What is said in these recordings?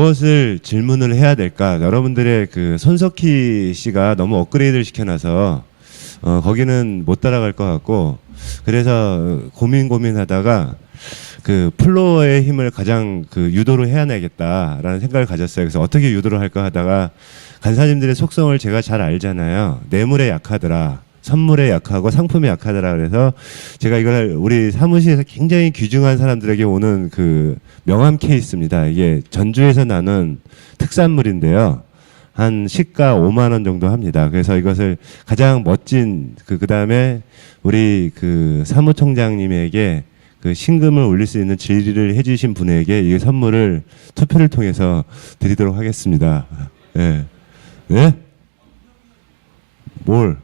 무엇을 질문을 해야 될까? 여러분들의 그 손석희 씨가 너무 업그레이드를 시켜놔서 거기는 못 따라갈 것 같고, 그래서 고민하다가 그 플로어의 힘을 가장 그 유도로 해야겠다라는 생각을 가졌어요. 그래서 어떻게 유도를 할까 하다가 간사님들의 속성을 제가 잘 알잖아요. 뇌물에 약하더라, 선물에 약하고 상품에 약하더라. 그래서 제가 이걸 우리 사무실에서 굉장히 귀중한 사람들에게 오는 그 명함 케이스입니다. 이게 전주에서 나는 특산물인데요. 한 시가 5만 원 정도 합니다. 그래서 이것을 가장 멋진 그다음에 우리 그 사무총장님에게 그 신금을 올릴 수 있는 질의를 해주신 분에게 이 선물을 투표를 통해서 드리도록 하겠습니다. 예. 네? 뭘?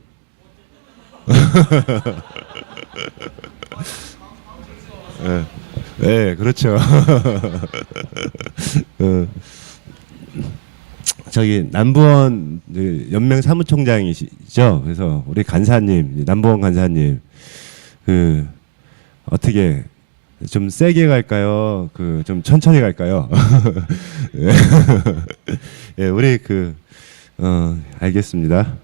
예, 네, 그렇죠. 저기 남부원 연맹 사무총장이시죠. 그래서 우리 간사님, 남부원 간사님, 그 어떻게 좀 세게 갈까요? 그 좀 천천히 갈까요? 예, 우리 알겠습니다.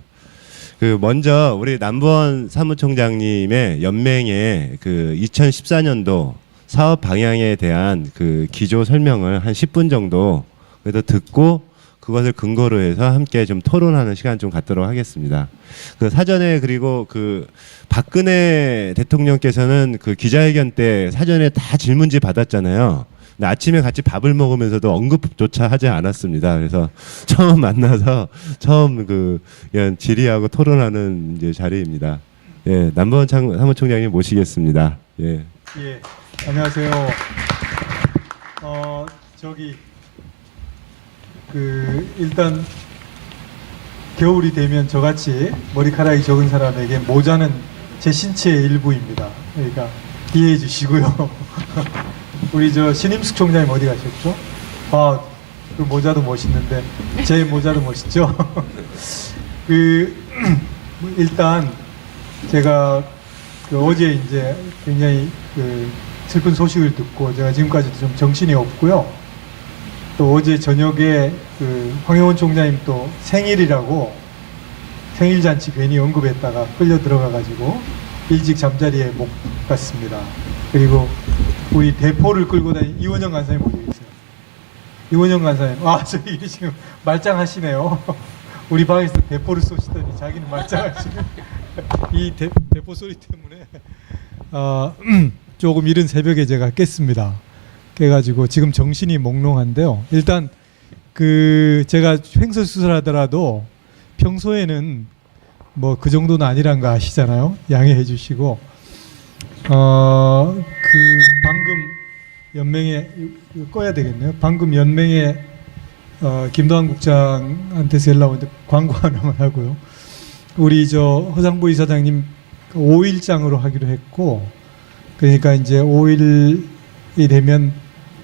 그 먼저 우리 남부원 사무총장님의 연맹의 그 2014년도 사업 방향에 대한 그 기조 설명을 한 10분 정도 그래도 듣고 그것을 근거로 해서 함께 좀 토론하는 시간 좀 갖도록 하겠습니다. 그 사전에 그리고 그 박근혜 대통령께서는 그 기자회견 때 사전에 다 질문지 받았잖아요. 근데 아침에 같이 밥을 먹으면서도 언급조차 하지 않았습니다. 그래서 처음 만나서 처음 이런 질의하고 토론하는 이제 자리입니다. 예, 남부원 사무총장님 모시겠습니다. 예. 예, 안녕하세요. 일단 겨울이 되면 저같이 머리카락이 적은 사람에게 모자는 제 신체의 일부입니다. 그러니까 이해해 주시고요. 우리 신임숙 총장님 어디 가셨죠? 그 모자도 멋있는데 제 모자도 멋있죠? 일단 제가 어제 이제 굉장히 슬픈 소식을 듣고 제가 지금까지도 좀 정신이 없고요. 또 어제 저녁에 황영원 총장님 또 생일이라고 생일잔치 괜히 언급했다가 끌려 들어가가지고 일찍 잠자리에 못 갔습니다. 그리고 우리 대포를 끌고 다니는 이원영 간사님 어디 계세요? 이원영 간사님, 저기 지금 말짱하시네요. 우리 방에서 대포를 쏘시더니 자기는 말짱하시네. 이 대포 소리 때문에 조금 이른 새벽에 제가 깼습니다. 그래가지고 지금 정신이 몽롱한데요. 일단 제가 횡설수설하더라도 평소에는 뭐 그 정도는 아니란 거 아시잖아요. 양해해 주시고 방금 연맹에 이거 꺼야 되겠네요. 방금 연맹에 김도환 국장한테서 연락 오는데 광고 하나만 하고요. 우리 허상보 이사장님 5일장으로 하기로 했고, 그러니까 이제 5일이 되면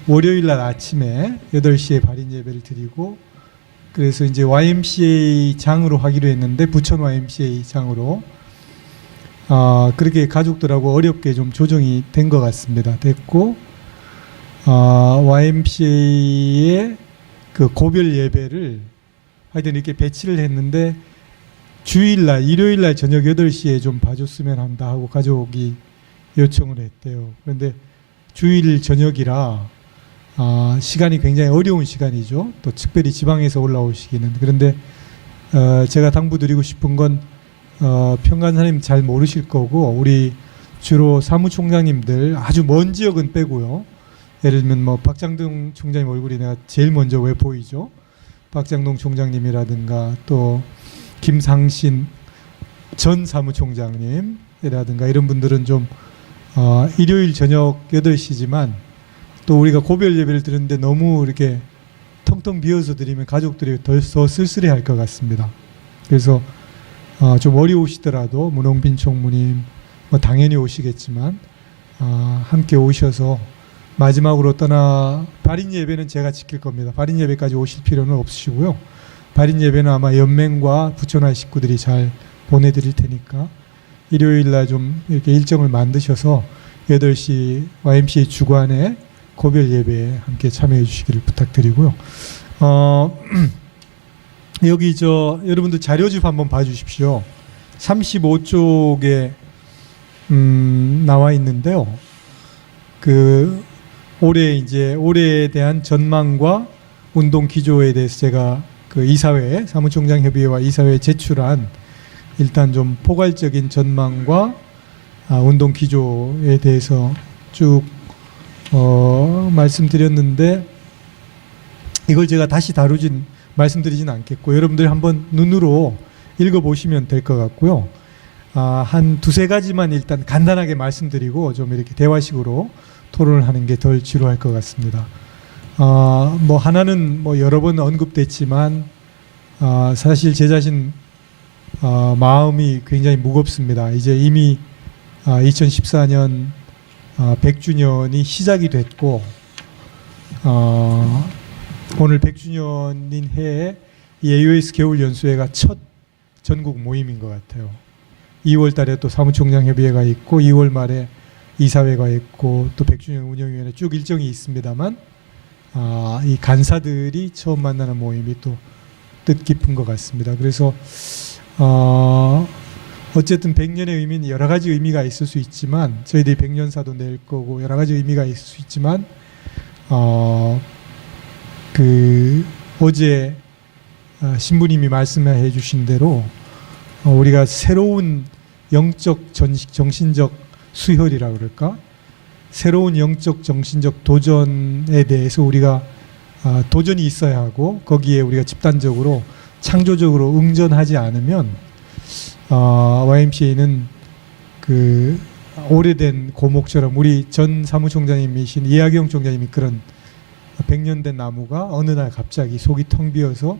월요일 날 아침에 8시에 발인 예배를 드리고, 그래서 이제 YMCA 장으로 하기로 했는데 부천 YMCA 장으로 그렇게 가족들하고 어렵게 좀 조정이 된 것 같습니다. 됐고 YMCA의 고별 예배를 하여튼 이렇게 배치를 했는데 주일날 일요일날 저녁 8시에 좀 봐줬으면 한다 하고 가족이 요청을 했대요. 그런데 주일 저녁이라 시간이 굉장히 어려운 시간이죠. 또 특별히 지방에서 올라오시기는. 그런데 제가 당부드리고 싶은 건 평간사님 잘 모르실 거고, 우리 주로 사무총장님들 아주 먼 지역은 빼고요. 예를 들면 뭐 박장동 총장님 얼굴이 내가 제일 먼저 왜 보이죠? 박장동 총장님이라든가 또 김상신 전 사무총장님이라든가 이런 분들은 좀 일요일 저녁 8시지만 또 우리가 고별 예배를 드리는데 너무 이렇게 텅텅 비어서 드리면 가족들이 더 쓸쓸해할 것 같습니다. 그래서 좀 어려우시더라도 문홍빈 총무님 뭐 당연히 오시겠지만 함께 오셔서 마지막으로 발인 예배는 제가 지킬 겁니다. 발인 예배까지 오실 필요는 없으시고요. 발인 예배는 아마 연맹과 부천화 식구들이 잘 보내드릴 테니까 일요일 날 좀 이렇게 일정을 만드셔서 8시 YMCA 주관에 고별 예배에 함께 참여해 주시기를 부탁드리고요. 여기 여러분들 자료집 한번 봐주십시오. 35쪽에 나와 있는데요. 그 올해에 대한 전망과 운동 기조에 대해서 제가 그 이사회 사무총장 협의회와 이사회에 제출한 일단 좀 포괄적인 전망과 운동 기조에 대해서 쭉 말씀드렸는데 이걸 제가 다시 말씀드리진 않겠고 여러분들이 한번 눈으로 읽어보시면 될 것 같고요. 한 두세 가지만 일단 간단하게 말씀드리고 좀 이렇게 대화식으로 토론을 하는 게 덜 지루할 것 같습니다. 뭐 하나는 뭐 여러 번 언급됐지만 사실 제 자신 마음이 굉장히 무겁습니다. 이제 이미 2014년 100주년이 시작이 됐고 오늘 100주년인 해에 이 AOS 겨울연수회가 첫 전국 모임인 것 같아요. 2월 달에 또 사무총장 협의회가 있고 2월 말에 이사회가 있고 또 100주년 운영위원회 쭉 일정이 있습니다만 이 간사들이 처음 만나는 모임이 또 뜻깊은 것 같습니다. 그래서 어쨌든 100년의 의미는 여러 가지 의미가 있을 수 있지만 저희들이 100년사도 낼 거고 여러 가지 의미가 있을 수 있지만 어제 신부님이 말씀해 주신 대로 우리가 새로운 영적 정신적 수혈이라 그럴까? 새로운 영적 정신적 도전에 대해서 우리가 도전이 있어야 하고 거기에 우리가 집단적으로 창조적으로 응전하지 않으면 YMCA는 그 오래된 고목처럼 우리 전 사무총장님이신 이하경 총장님이 그런 100년 된 나무가 어느 날 갑자기 속이 텅 비어서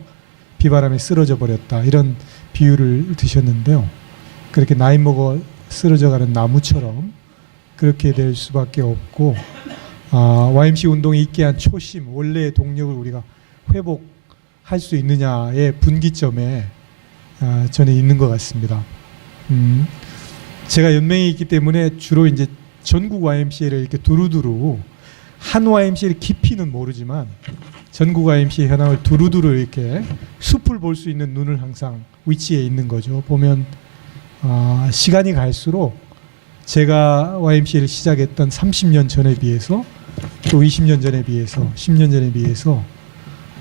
비바람에 쓰러져 버렸다 이런 비유를 드셨는데요. 그렇게 나이 먹어 쓰러져가는 나무처럼 그렇게 될 수밖에 없고 YMC 운동이 있게 한 초심 원래의 동력을 우리가 회복할 수 있느냐의 분기점에 저는 있는 것 같습니다. 제가 연맹에 있기 때문에 주로 이제 전국 YMCA를 이렇게 두루두루 한 YMCA의 깊이는 모르지만 전국 YMCA 현황을 두루두루 이렇게 숲을 볼 수 있는 눈을 항상 위치에 있는 거죠. 보면 시간이 갈수록 제가 YMCA를 시작했던 30년 전에 비해서 또 20년 전에 비해서 10년 전에 비해서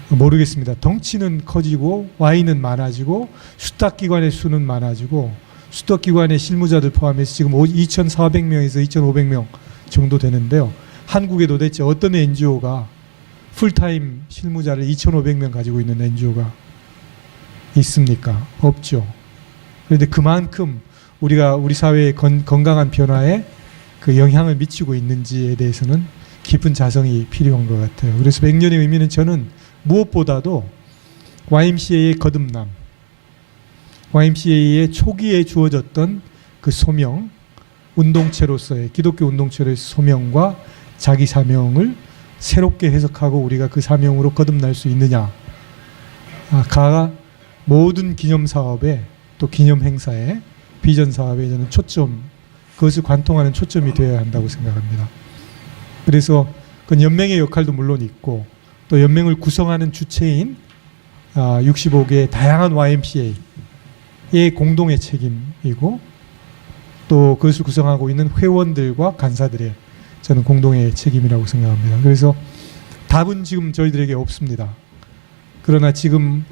모르겠습니다. 덩치는 커지고 Y는 많아지고 수탁기관의 수는 많아지고 수탁기관의 실무자들 포함해서 지금 2,400명에서 2,500명 정도 되는데요. 한국에 도대체 어떤 NGO가 풀타임 실무자를 2,500명 가지고 있는 NGO가 있습니까? 없죠. 그런데 그만큼 우리가 우리 사회의 건강한 변화에 그 영향을 미치고 있는지에 대해서는 깊은 자성이 필요한 것 같아요. 그래서 100년의 의미는 저는 무엇보다도 YMCA의 거듭남, YMCA의 초기에 주어졌던 그 소명, 운동체로서의 기독교 운동체로의 소명과 자기 사명을 새롭게 해석하고 우리가 그 사명으로 거듭날 수 있느냐, 가 모든 기념사업에 또 기념행사에 비전사업에 저는 초점, 그것을 관통하는 초점이 되어야 한다고 생각합니다. 그래서 그 연맹의 역할도 물론 있고 또 연맹을 구성하는 주체인 65개의 다양한 YMCA의 공동의 책임이고 또 그것을 구성하고 있는 회원들과 간사들의 저는 공동의 책임이라고 생각합니다. 그래서 답은 지금 저희들에게 없습니다. 그러나 지금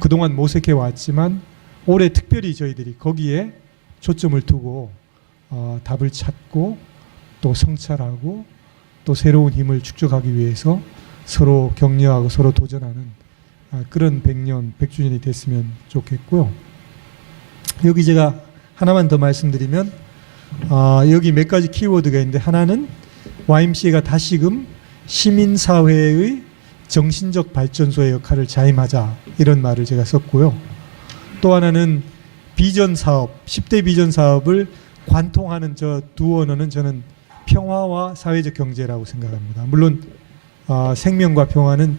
그동안 모색해 왔지만 올해 특별히 저희들이 거기에 초점을 두고 답을 찾고 또 성찰하고 또 새로운 힘을 축적하기 위해서 서로 격려하고 서로 도전하는 그런 100주년이 됐으면 좋겠고요. 여기 제가 하나만 더 말씀드리면 여기 몇 가지 키워드가 있는데 하나는 YMCA가 다시금 시민사회의 정신적 발전소의 역할을 자임하자 이런 말을 제가 썼고요. 또 하나는 비전 사업, 10대 비전 사업을 관통하는 저 두 언어는 저는 평화와 사회적 경제라고 생각합니다. 물론 생명과 평화는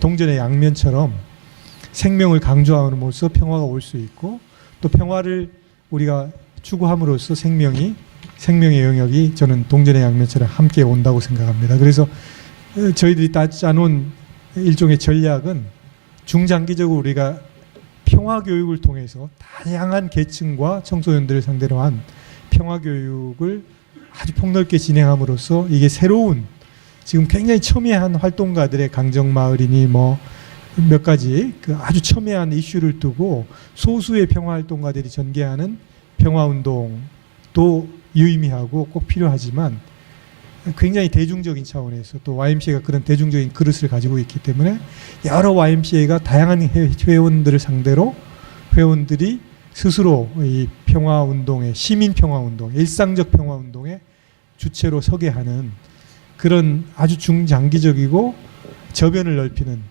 동전의 양면처럼 생명을 강조함으로써 평화가 올 수 있고 또 평화를 우리가 추구함으로써 생명의 영역이 저는 동전의 양면처럼 함께 온다고 생각합니다. 그래서 저희들이 짜놓은 일종의 전략은 중장기적으로 우리가 평화 교육을 통해서 다양한 계층과 청소년들을 상대로 한 평화 교육을 아주 폭넓게 진행함으로써 이게 새로운 지금 굉장히 첨예한 활동가들의 강정마을이니 뭐 몇 가지 그 아주 첨예한 이슈를 두고 소수의 평화 활동가들이 전개하는 평화 운동도 유의미하고 꼭 필요하지만 굉장히 대중적인 차원에서 또 YMCA가 그런 대중적인 그릇을 가지고 있기 때문에 여러 YMCA가 다양한 회원들을 상대로 회원들이 스스로 이 평화 운동의 시민 평화 운동, 일상적 평화 운동의 주체로 서게 하는 그런 아주 중장기적이고 저변을 넓히는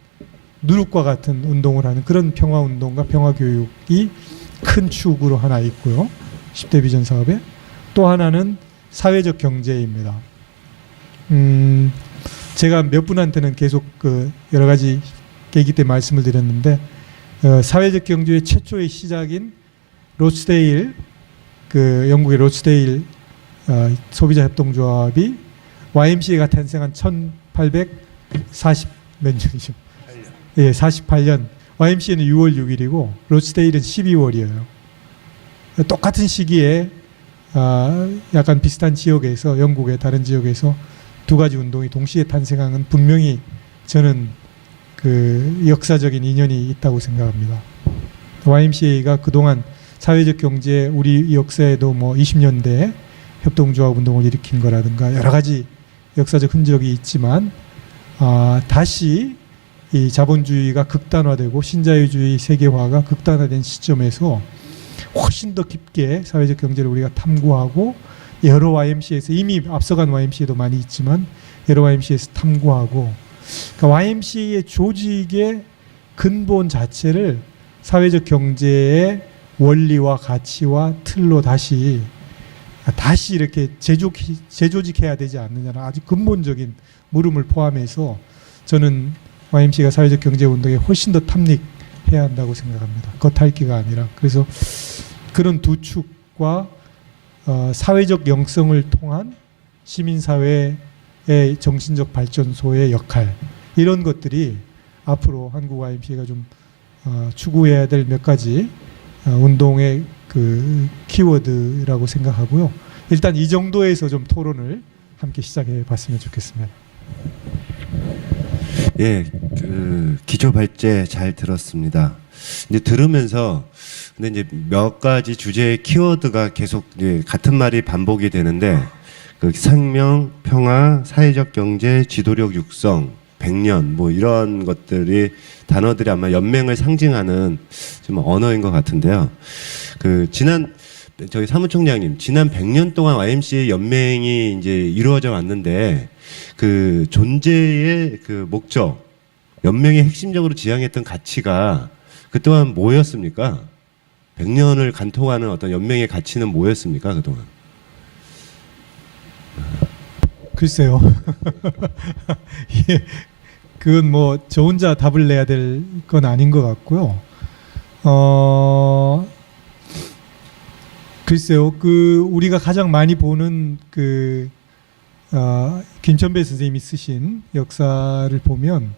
누룩과 같은 운동을 하는 그런 평화 운동과 평화 교육이 큰 축으로 하나 있고요. 10대 비전 사업에 또 하나는 사회적 경제입니다. 제가 몇 분한테는 계속 그 여러 가지 계기 때 말씀을 드렸는데 사회적 경제의 최초의 시작인 로스데일 그 영국의 로스데일 소비자 협동조합이 YMCA가 탄생한 1840 몇 년이죠? 예, 48년. YMCA는 6월 6일이고 로스데일은 12월이에요. 똑같은 시기에 약간 비슷한 지역에서 영국의 다른 지역에서 두 가지 운동이 동시에 탄생한 건 분명히 저는 그 역사적인 인연이 있다고 생각합니다. YMCA가 그동안 사회적 경제 우리 역사에도 뭐 20년대 협동조합 운동을 일으킨 거라든가 여러 가지 역사적 흔적이 있지만 다시 이 자본주의가 극단화되고 신자유주의 세계화가 극단화된 시점에서 훨씬 더 깊게 사회적 경제를 우리가 탐구하고 여러 YMCA에서 이미 앞서간 YMCA도 많이 있지만 여러 YMCA에서 탐구하고 그러니까 YMCA의 조직의 근본 자체를 사회적 경제의 원리와 가치와 틀로 다시 이렇게 재조직해야 되지 않느냐는 아주 근본적인 물음을 포함해서 저는 YMCA가 사회적 경제 운동에 훨씬 더 탐닉해야 한다고 생각합니다. 겉핥기가 아니라. 그래서 그런 두 축과 사회적 영성을 통한 시민사회의 정신적 발전소의 역할 이런 것들이 앞으로 한국 YMCA가 좀 추구해야 될 몇 가지 운동의 그 키워드라고 생각하고요. 일단 이 정도에서 좀 토론을 함께 시작해 봤으면 좋겠습니다. 예, 그 기초 발제 잘 들었습니다. 이제 들으면서 근데 이제 몇 가지 주제의 키워드가 계속 이제 같은 말이 반복이 되는데 그 생명, 평화, 사회적 경제, 지도력 육성, 100년 뭐 이런 것들이 단어들이 아마 연맹을 상징하는 좀 언어인 것 같은데요. 그 지난 저희 사무총장님 지난 100년 동안 YMCA 연맹이 이제 이루어져 왔는데 그 존재의 그 목적, 연맹이 핵심적으로 지향했던 가치가 그동안 뭐였습니까? 100년을 간통하는 어떤 연맹의 가치는 뭐였습니까 그동안? 글쎄요. 예, 그건 뭐 저 혼자 답을 내야 될 건 아닌 것 같고요. 글쎄요. 그 우리가 가장 많이 보는 그 김천배 선생님이 쓰신 역사를 보면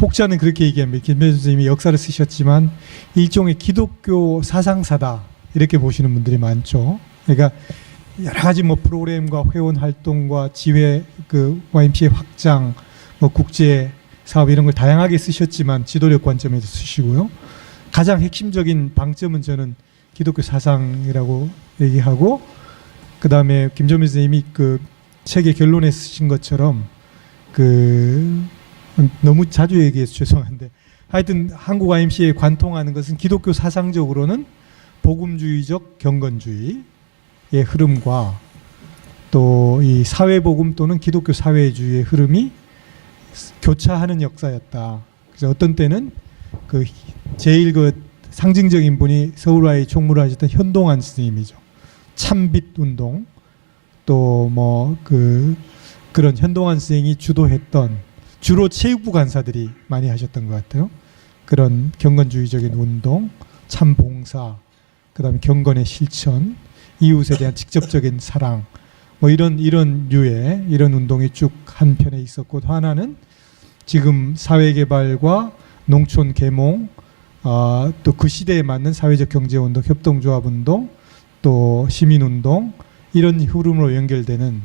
혹자는 그렇게 얘기합니다. 김천배 선생님이 역사를 쓰셨지만 일종의 기독교 사상사다 이렇게 보시는 분들이 많죠. 그러니까 여러 가지 뭐 프로그램과 회원 활동과 지회 그 YMCA 확장, 뭐 국제 사업 이런 걸 다양하게 쓰셨지만 지도력 관점에서 쓰시고요. 가장 핵심적인 방점은 저는 기독교 사상이라고 얘기하고 그 다음에 김정민 선생님이 그 책의 결론에 쓰신 것처럼 그 너무 자주 얘기해서 죄송한데 하여튼 한국 YMCA에 관통하는 것은 기독교 사상적으로는 복음주의적 경건주의의 흐름과 또 이 사회복음 또는 기독교 사회주의의 흐름이 교차하는 역사였다. 그래서 어떤 때는 그 제일 그 상징적인 분이 서울와의 총무를 하셨던 현동환 스님이죠. 참빛 운동 또 뭐 그런 현동환 선생이 주도했던 주로 체육부 간사들이 많이 하셨던 것 같아요. 그런 경건주의적인 운동, 참봉사, 그다음에 경건의 실천, 이웃에 대한 직접적인 사랑, 뭐 이런 류의 이런 운동이 쭉 한편에 있었고, 또 하나는 지금 사회개발과 농촌 계몽, 또 그 시대에 맞는 사회적 경제운동, 협동조합운동, 또 시민운동, 이런 흐름으로 연결되는,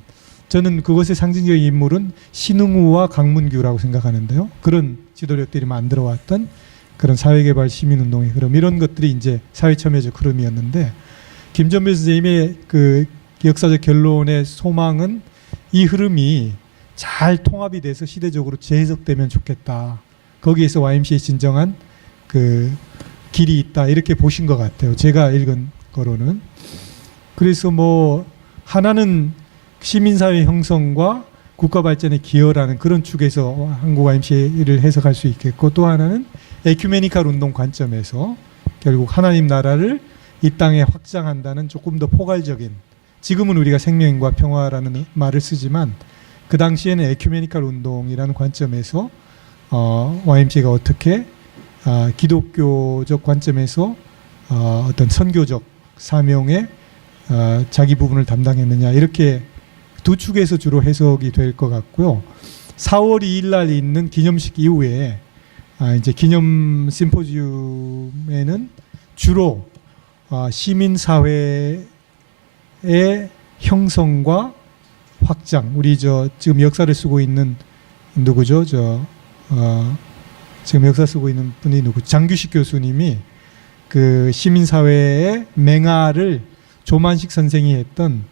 저는 그것의 상징적인 인물은 신흥우와 강문규라고 생각하는데요. 그런 지도력들이 만들어왔던 그런 사회개발 시민운동의 흐름, 이런 것들이 이제 사회참여적 흐름이었는데, 김전배 선생님의 그 역사적 결론의 소망은 이 흐름이 잘 통합이 돼서 시대적으로 재해석되면 좋겠다. 거기에서 YMCA의 진정한 그 길이 있다, 이렇게 보신 것 같아요. 제가 읽은 거로는. 그래서 뭐 하나는 시민사회 형성과 국가 발전에 기여라는 그런 축에서 한국 YMCA를 해석할 수 있겠고, 또 하나는 에큐메니칼 운동 관점에서 결국 하나님 나라를 이 땅에 확장한다는 조금 더 포괄적인, 지금은 우리가 생명과 평화라는 말을 쓰지만 그 당시에는 에큐메니칼 운동이라는 관점에서 YMCA가 어떻게 기독교적 관점에서 어떤 선교적 사명에 자기 부분을 담당했느냐, 이렇게 두 축에서 주로 해석이 될 것 같고요. 4월 2일 날 있는 기념식 이후에 이제 기념 심포지움에는 주로 시민 사회의 형성과 확장, 우리 지금 역사를 쓰고 있는 누구죠? 지금 역사 쓰고 있는 분이 누구? 장규식 교수님이 그 시민 사회의 맹아를 조만식 선생이 했던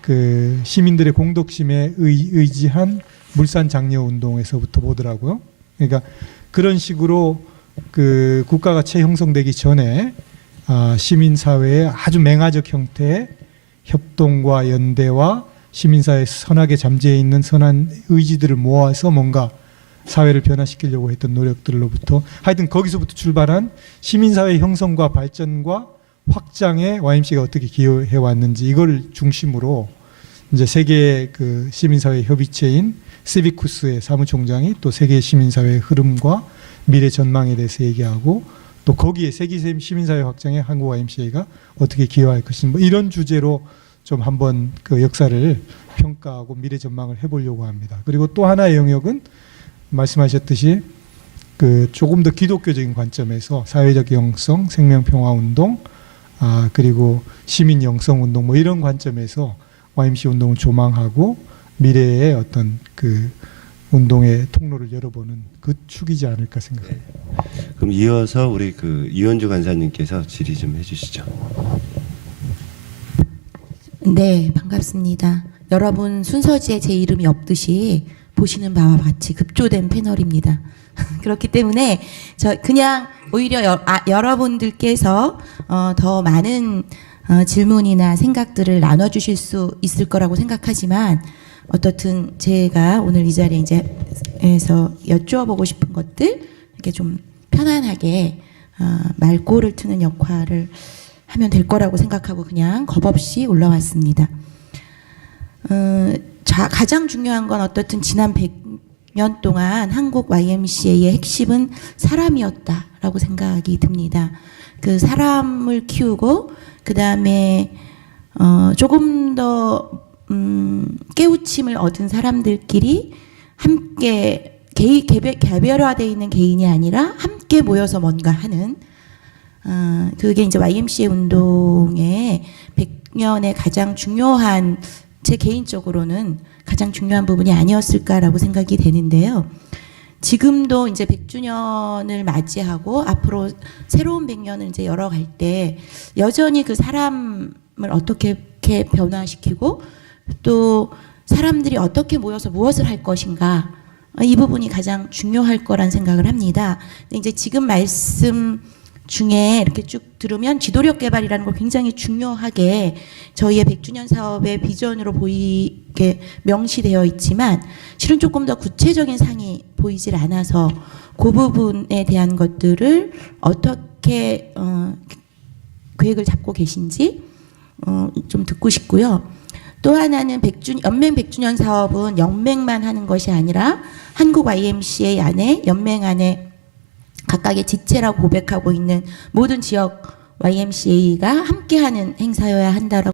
그 시민들의 공덕심에 의지한 물산 장려 운동에서부터 보더라고요. 그러니까 그런 식으로 그 국가가 채 형성되기 전에 시민 사회의 아주 맹아적 형태의 협동과 연대와 시민사회에 선하게 잠재해 있는 선한 의지들을 모아서 뭔가 사회를 변화시키려고 했던 노력들로부터, 하여튼 거기서부터 출발한 시민사회 형성과 발전과 확장에 YMCA가 어떻게 기여해 왔는지, 이걸 중심으로 이제 세계 그 시민사회 협의체인 시비쿠스의 사무총장이 또 세계 시민사회의 흐름과 미래 전망에 대해서 얘기하고, 또 거기에 세계 시민사회 확장에 한국 YMCA가 어떻게 기여할 것인지, 뭐 이런 주제로 좀 한번 그 역사를 평가하고 미래 전망을 해보려고 합니다. 그리고 또 하나의 영역은 말씀하셨듯이 그 조금 더 기독교적인 관점에서 사회적 영성, 생명평화운동, 그리고 시민 영성운동, 뭐 이런 관점에서 YMCA 운동을 조망하고 미래의 어떤 그 운동의 통로를 열어보는 그 축이지 않을까 생각합니다. 네. 그럼 이어서 우리 그 이현주 간사님께서 질의 좀 해주시죠. 네, 반갑습니다. 여러분 순서지에 제 이름이 없듯이 보시는 바와 같이 급조된 패널입니다. 그렇기 때문에 저 그냥 오히려 여러분들께서 더 많은 질문이나 생각들을 나눠주실 수 있을 거라고 생각하지만, 어떻든 제가 오늘 이 자리에 이제에서 여쭈어보고 싶은 것들 이렇게 좀 편안하게 말꼬를 트는 역할을 하면 될 거라고 생각하고 그냥 겁없이 올라왔습니다. 가장 중요한 건 어떻든 지난 100년 동안 한국 YMCA의 핵심은 사람이었다라고 생각이 듭니다. 그 사람을 키우고 그 다음에 조금 더 깨우침을 얻은 사람들끼리 함께 개별화되어 있는 개인이 아니라 함께 모여서 뭔가 하는, 그게 이제 YMCA 운동의 100년의 가장 중요한, 제 개인적으로는 가장 중요한 부분이 아니었을까라고 생각이 되는데요. 지금도 이제 100주년을 맞이하고 앞으로 새로운 100년을 이제 열어갈 때 여전히 그 사람을 어떻게 변화시키고 또 사람들이 어떻게 모여서 무엇을 할 것인가, 이 부분이 가장 중요할 거란 생각을 합니다. 근데 이제 지금 말씀 중에 이렇게 쭉 들으면 지도력 개발이라는 걸 굉장히 중요하게 저희의 100주년 사업의 비전으로 보이게 명시되어 있지만 실은 조금 더 구체적인 상이 보이질 않아서 그 부분에 대한 것들을 어떻게 계획을 잡고 계신지 좀 듣고 싶고요. 또 하나는 연맹 100주년 사업은 연맹만 하는 것이 아니라 한국 YMCA 안에, 연맹 안에 각각의 지체라고 고백하고 있는 모든 지역 YMCA가 함께하는 행사여야 한다라고